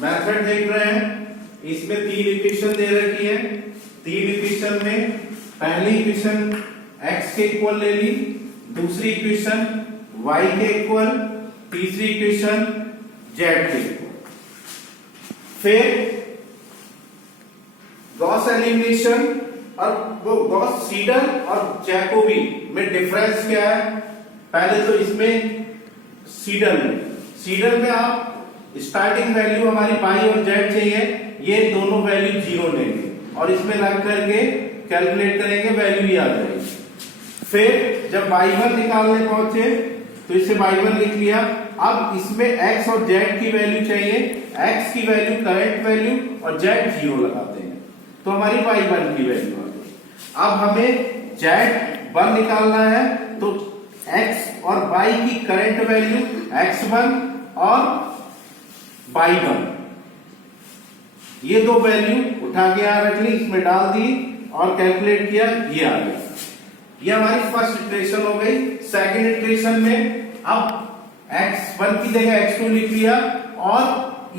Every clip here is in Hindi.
मेथड देख रहे हैं, इसमें 3 इक्वेशन दे रखी है। 3 इक्वेशन में पहली इक्वेशन x के इक्वल ले ली, दूसरी इक्वेशन y के इक्वल, तीसरी इक्वेशन z के इक्वल। फिर गॉस एलिमिनेशन और वो गॉस सीडल और जैकोबी में डिफरेंस क्या है? पहले तो इसमें सीडल में आप स्टार्टिंग वैल्यू हमारी y और z चाहिए, ये दोनों वैल्यू 0 लेंगे और इसमें रख करके कैलकुलेट करेंगे, वैल्यू याद रहेगी। फिर जब y1 निकालने पहुंचे तो इसे y1 लिख लिया। अब इसमें x और z की वैल्यू चाहिए, x की वैल्यू करंट वैल्यू और z 0 लगाते हैं तो हमारी y1 की वैल्यू आ गई। अब हमें z1 निकालना है तो x और y की करंट वैल्यू x1 और y1, ये दो वैल्यू उठा के यहां रख ली, इसमें डाल दी और कैलकुलेट किया, ये आ गया। ये हमारी फर्स्ट इटरेशन हो गई। सेकंड इटरेशन में अब x1 की जगह x2 लिख लिया और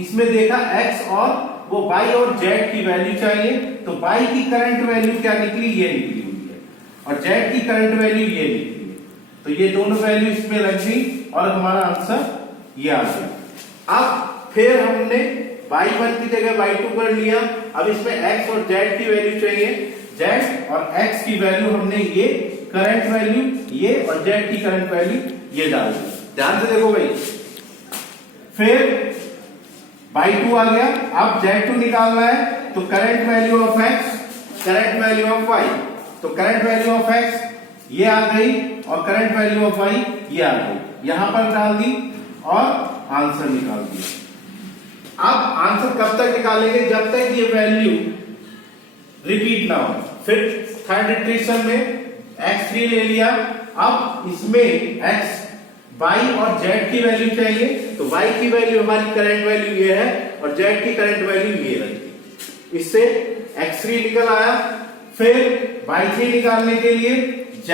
इसमें देखा x और वो y और z की वैल्यू चाहिए तो y की करंट वैल्यू क्या निकली? ये निकली हुई है और z की करंट वैल्यू ये निकली है, तो ये दोनों वैल्यू इसमें रख दी और हमारा आंसर ये आ गया। अब फिर हमने y1 की जगह y2 कर लिया। अब इसमें x और z की वैल्यू चाहिए, z और x की वैल्यू हमने ये करंट वैल्यू ये और z की करंट वैल्यू ये डाल दी। ध्यान से देखो भाई, फिर y2 आ गया। अब z2 निकालना है तो current value of x, current value of y, तो करंट वैल्यू ऑफ x ये आ गई और करंट वैल्यू ऑफ y ये आ गई, यहां पर डाल दी और आंसर निकाल दिया। अब आंसर कब तक निकालेंगे? जब तक ये वैल्यू रिपीट ना हो। फिर थर्ड इटरेशन में x3 ले लिया। अब इसमें x y और z की वैल्यू चाहिए तो y की वैल्यू हमारी करंट वैल्यू ये है और z की करंट वैल्यू ये रही, इससे x3 निकल आया। फिर y3 निकालने के लिए z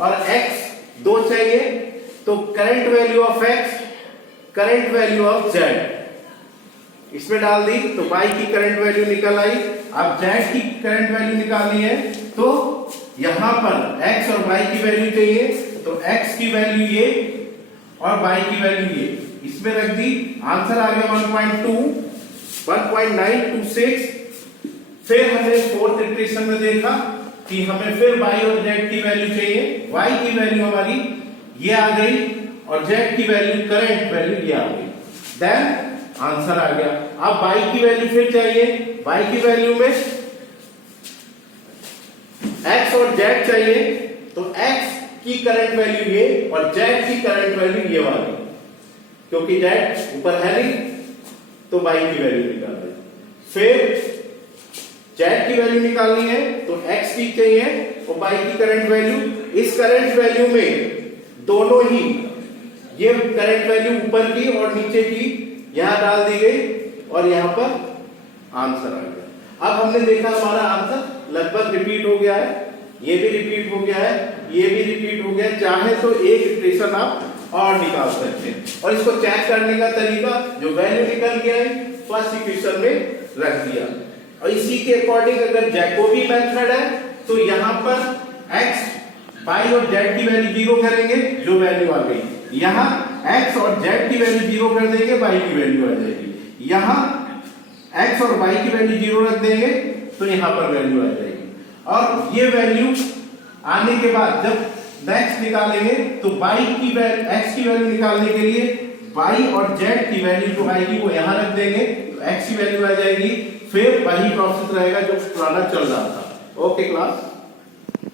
और x दो चाहिए तो current value of x, current value of z इसमें डाल दी तो y की करंट वैल्यू निकल आई। अब z की करंट वैल्यू निकालनी है तो यहां पर x और y की वैल्यू चाहिए तो x की वैल्यू ये और y की वैल्यू ये इसमें रख दी, आंसर आ गया 1.926। फिर हमने फोर्थ इटरेशन में देखा कि हमें फिर y और z की वैल्यू चाहिए, y की वैल्यू हमारी ये आ गई और z की वैल्यू करंट वैल्यू ये आ गई, देन आंसर आ गया। अब y की वैल्यू फिर चाहिए, y की वैल्यू में x और z चाहिए तो x की करंट वैल्यू ये और z की करंट वैल्यू ये वाली, क्योंकि z ऊपर है नहीं तो y की वैल्यू निकाल दे। फिर z की वैल्यू निकालनी है तो x की चाहिए और y की करंट वैल्यू, इस करंट वैल्यू में दोनों ही ये करंट वैल्यू ऊपर की और नीचे की यहां डाल दी गई और यहां पर आंसर आ गया। अब हमने देखा हमारा आंसर लगभग रिपीट हो गया है, ये भी रिपीट हो गया है, ये भी रिपीट हो गया। चाहे तो एक इक्वेशन आप और निकाल सकते हैं और इसको चेक करने का तरीका जो वैल्यू निकल गया है फर्स्ट इक्वेशन में रख दिया और इसी के अकॉर्डिंग अगर जैकोबी मेथड है तो यहां पर x y और z की वैल्यू 0 करेंगे, जो वैल्यू आ गई यहां x और z की वैल्यू 0 कर देंगे, y की वैल्यू आ जाएगी। यहां x और y की वैल्यू 0 रख देंगे तो यहां पर वैल्यू आ जाएगी और ये वैल्यू आने के बाद जब नेक्स्ट निकालेंगे तो y की वैल्यू x की वैल्यू निकालने के लिए y और z की वैल्यू जो आएगी वो यहां रख देंगे तो x की वैल्यू आ जाएगी। फिर वही प्रोसेस रहेगा जो पुराना चल रहा था। Okay class.